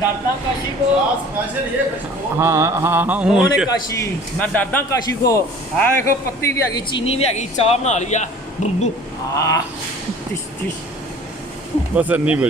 डरता काशी को। हाँ हाँ हाँ कौन हूँ है काशी? मैं डरदा काशी को। आ देखो पत्ती भी हैगी, चीनी भी हैगी, चाह बना लिया। बुब्बू आ टिश टिश। बस नहीं